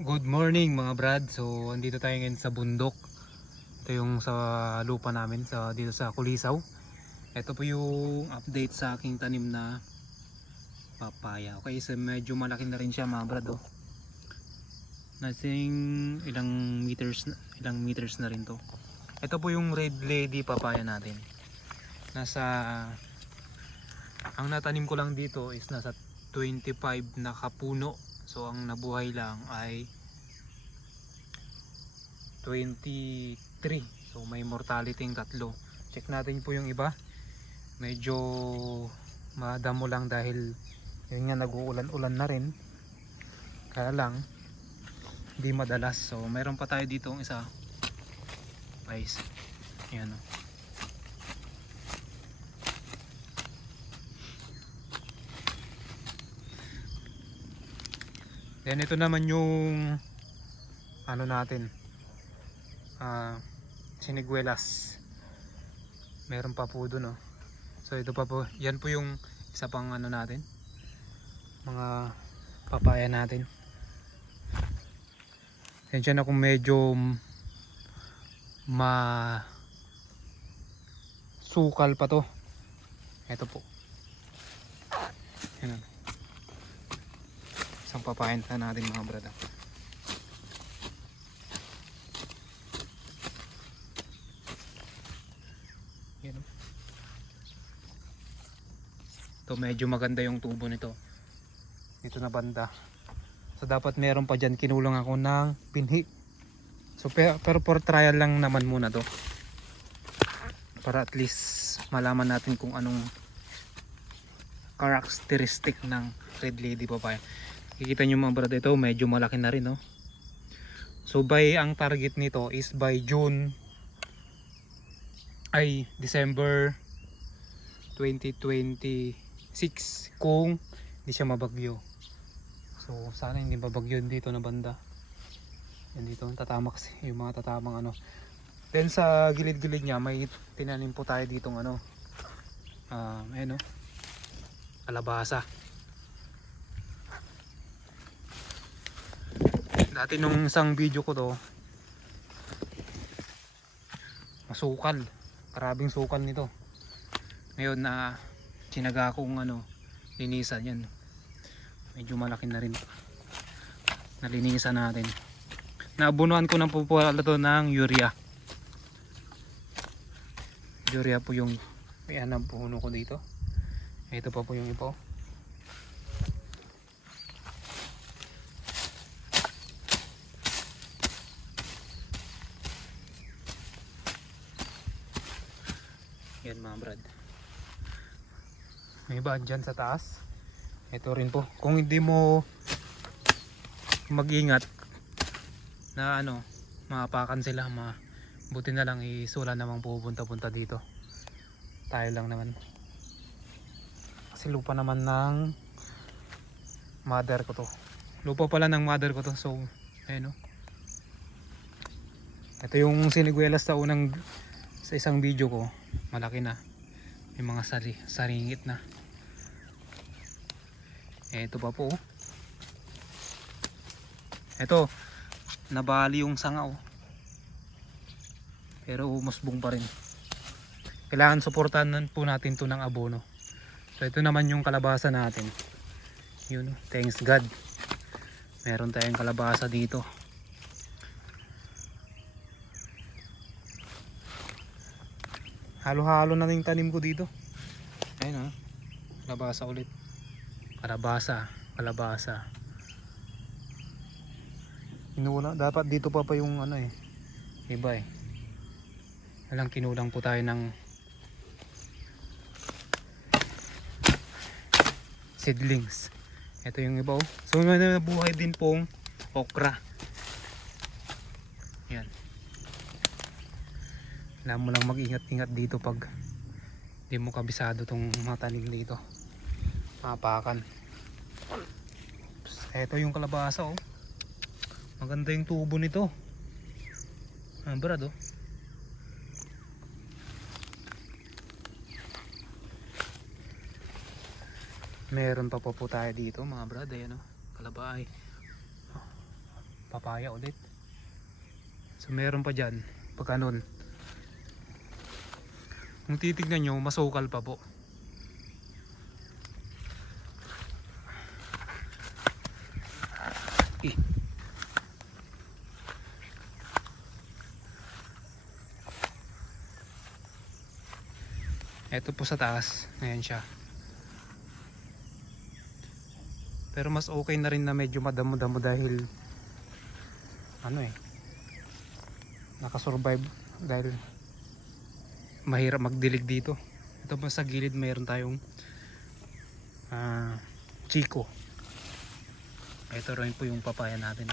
Good morning mga brad. So andito tayo ngayon sa bundok. Ito yung sa lupa namin dito sa Kulisaw. Ito po yung update sa aking tanim na papaya. Okay, so medyo malaki na rin siya mga brad, oh. Nasing ilang meters na rin to. Ito po yung red lady papaya natin. Ang natanim ko lang dito is nasa 25 na kapuno. So ang nabuhay lang ay 23. So may mortality ng 3. Check natin po yung iba. Medyo madamo lang dahil yun nga, nag-uulan-ulan na rin. Kaya lang hindi madalas. So mayroon pa tayo dito ang isa. Guys, ayan, oh. Then ito naman yung ano natin, siniguelas. Meron pa po dun, oh. So ito pa po, yan po yung isa pang ano natin, mga papaya natin. Tensya na kung medyo sukal pa to. Ito po, yan, isang papaya na natin mga brada. Yan, oh. Ito medyo maganda yung tubo nito. Ito na banda. So dapat meron pa dyan, kinulang ako ng pinhi. So pero for trial lang naman muna to, para at least malaman natin kung anong characteristic ng red lady papaya. Kikita nyo mga brad, ito medyo malaki na rin, no? So ang target nito is by December 2026 kung hindi siya mabagyo. So sana hindi mabagyo dito na banda. Yan dito tatamak yung mga tatamang ano. Then sa gilid-gilid niya may tinanim po tayo ditong kalabasa. Dati nung isang video ko to, masukal, karabing sukal nito. Ngayon na sinaga kong linisan, yan, medyo malaki na rin, nalinisan natin. Naabunuan ko ng pupula to ng urea po yung ayan ang puno ko dito. Ito pa po yung ipo. Yan mga brad, may iba dyan sa taas. Ito rin po, kung hindi mo mag-ingat na maapakan sila, buti na lang isula namang pupunta-punta dito. Tayo lang naman, kasi lupa naman ng mother ko to. Lupa pala ng mother ko to. So ayun, ito yung siniguelas sa isang video ko, malaki na, may mga saringit na. Ito pa po, ito nabali yung sanga, pero umusbong pa rin. Kailangan suportahan po natin to ng abono. So ito naman yung kalabasa natin. Yun, thanks God, meron tayong kalabasa dito. Halo-halo na yung tanim ko dito. Ayun, kalabasa ulit. Kalabasa. Inuna, dapat dito pa yung iba eh. Walang kinulang po tayo ng seedlings. Ito yung iba, oh. So may nabuhay din pong okra. Yan. Alam mo lang mag-ingat-ingat dito pag di mo kabisado tong mga tanim dito, mapakan. Ito yung kalabasa, oh. Maganda yung tubo nito, brad, oh. Meron pa po tayo dito mga brad, ayan, kalabay. papaya ulit. So meron pa dyan pagka nun. Kung titignan nyo, masukal pa po. Ito po sa taas, ayan siya. Pero mas okay na rin na medyo madamo-damo dahil nakasurvive dahil mahirap magdilig dito. Ito pa sa gilid mayroon tayong chiko. Ito rin po yung papaya natin.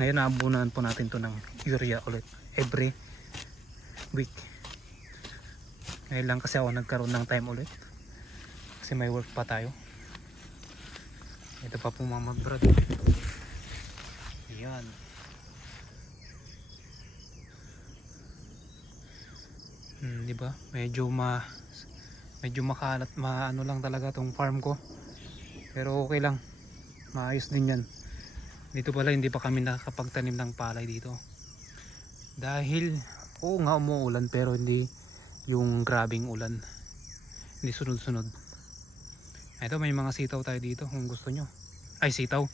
Ngayon naabunan po natin to ng urea ulit every week. Ngayon lang kasi ako nagkaroon ng time ulit kasi may work pa tayo. Ito pa po mga brad. Ayan. Diba? Medyo makalat, ano lang talaga tong farm ko. Pero okay lang. Maayos din yan. Dito pala hindi pa kami nakakapagtanim ng palay dito. Dahil oo nga umuulan pero hindi yung grabing ulan. Hindi sunod-sunod. Ito may mga sitaw tayo dito kung gusto nyo. Ay sitaw.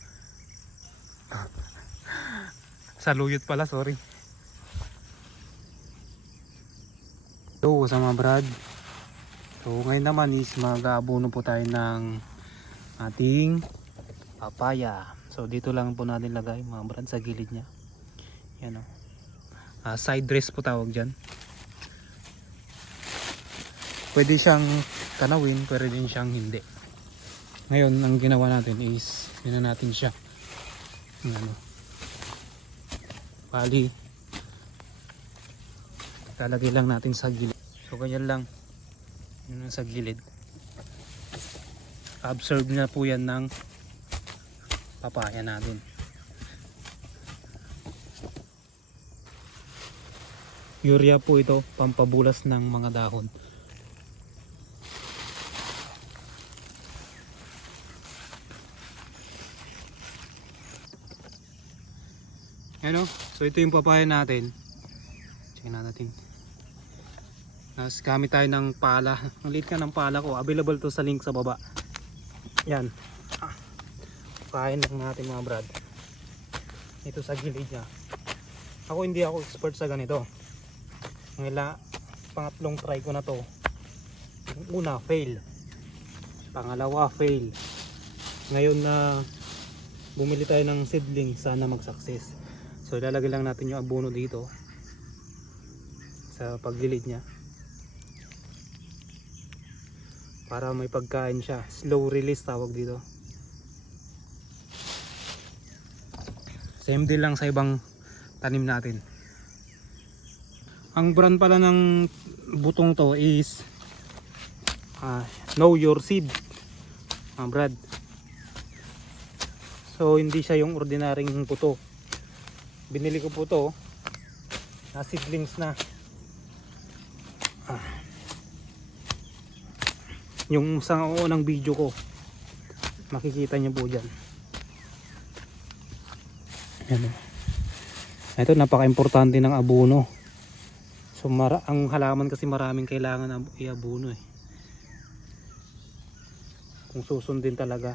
Saluyot pala, sorry. So sa mga brad. So ngayon naman is mag-aabono po tayo ng ating papaya. So dito lang po natin lagay mga brad sa gilid nya. Yan o. Side dress po tawag dyan. Pwede siyang tanawin, pwede din siyang hindi. Ngayon ang ginawa natin is natin siya. Bali lalagay lang natin sa gilid. So ganyan lang. Yun sa gilid. Absorb na po yan ng papaya natin. Urea po ito, pampabulas ng mga dahon. Ano? So ito yung papaya natin. Check natin. Tapos gamit tayo ng pala. Ang liit ka ng pala ko. Available to sa link sa baba. Yan. Kain lang natin mga brad. Ito sa gilid niya. Ako hindi ako expert sa ganito. Ngayon pangatlong try ko na to. Yung una fail. Pangalawa fail. Ngayon na bumili tayo ng seedling, sana mag-success. So ilalagay lang natin yung abono dito sa paggilid niya para may pagkain siya. Slow release tawag dito. Same din lang sa ibang tanim natin. Ang brand pala ng butong to is Know Your Seed, brad. So hindi siya yung ordinaryong buto. Binili ko po to na seedlings na. Yung sa unang video ko makikita nyo po dyan. Ito napaka-importante ng abono. So ang halaman kasi maraming kailangan i-abono eh. Kung susundin talaga.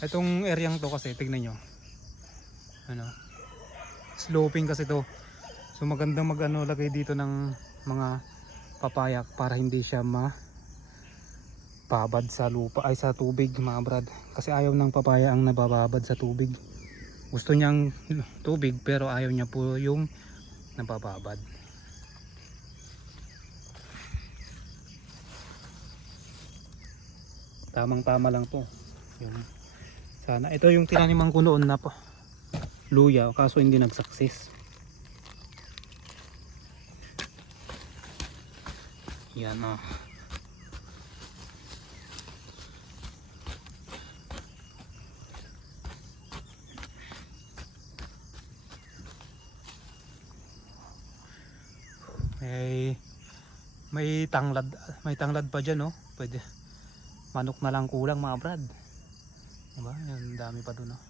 Itong areang to kasi tignan nyo. Sloping kasi to. So magandang lagay dito ng mga papaya para hindi siya mababad sa lupa ay sa tubig mga brad. Kasi ayaw ng papaya ang nabababad sa tubig. Gusto niyang tubig pero ayaw niya po yung nabababad. Tamang tama lang to. Yung sana ito yung tinaniman ko noon na po luya kaso hindi nag-success. Yan may tanglad pa dyan, oh. Pwede. Manok na lang kulang mga brad. Diba? Yan, dami pa dun, oh.